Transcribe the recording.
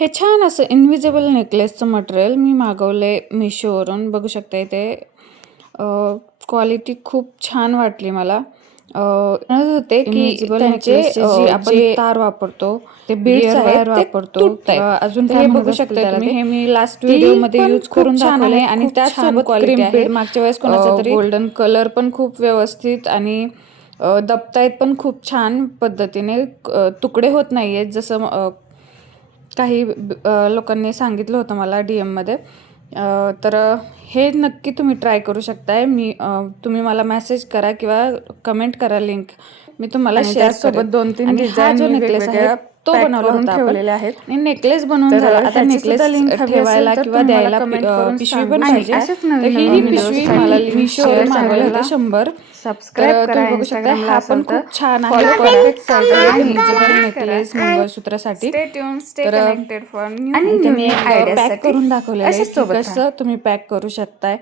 हे छान असं इन्व्हिजिबल नेकलेसचं मटेरियल मी मागवले मिशोवरून. बघू शकता इथे क्वालिटी खूप छान वाटली मला. म्हणत होते की इन्व्हिजिबल त्यांचे नेकलेसचे जी आपण जे तार वापरतो, ते बीड्स गिअर आहेत वायर ते वापरतो तुटतायत. किंवा अजून तर काय हे म्हणत बघू असतील शकताय त्याला तुम्ही. ते, हे मी लास्ट ती व्हिडिओमध्ये पण यूज खूप करून छान दाखवले आहे, आणि खूप छान त्याचसोबत क्वालिटी आहे. क्रिम्पेड मागच्या वेळेस कोणाचा तरी गोल्डन कलर पण खूप व्यवस्थित आणि दबतायत पण खूप छान पद्धतीने. तुकडे होत नाही आहेत जसं काही लोकांनी सांगितलं होतं मला DM मध्ये. तर हे नक्की तुम्ही ट्राय करू शकताय. तुम्ही मला मेसेज करा किंवा कमेंट करा लिंक, मी तुम्हाला आणि शेअर करेन. त्याचसोबत 2-3 आणि हा डिझाईन जो मी नेकलेस आहे वेगवेगळ्या तो पॅक बनवला करून होता आपण. ठेवलेले आहेत. आणि नेकलेस बनवून तर झाला. आता ह्याची सुद्धा नेकलेस लिंक हवी असेल ठेवायला तर किंवा तुम्ही मला द्यायला कमेंट करून पिशवी सांगू पण आणि पाहिजे. असेच तर नवीन ही नवीन पिशवी व्हिडिओजसाठी मला शेअर मिशोवरून मागवले होते चॅनलला 100. सबस्क्राईब तर करा. तुम्ही बघू शकता इंस्टाग्रामला हा पण असेल तर खूप छान आहे फॉलो करा. परफेक्ट साईज आहे इन्व्हिजिबल कमेंट करा. नेकलेस मंगळसूत्रासाठी. स्टे ट्यून, स्टे तर कनेक्टेड फॉर न्यू आणि ते न्यू मी न्यू एक पॅक आयडियाजसाठी. करून दाखवलेलं आहे असेच की सोबत राहा. कसं तुम्ही पॅक करू शकताय.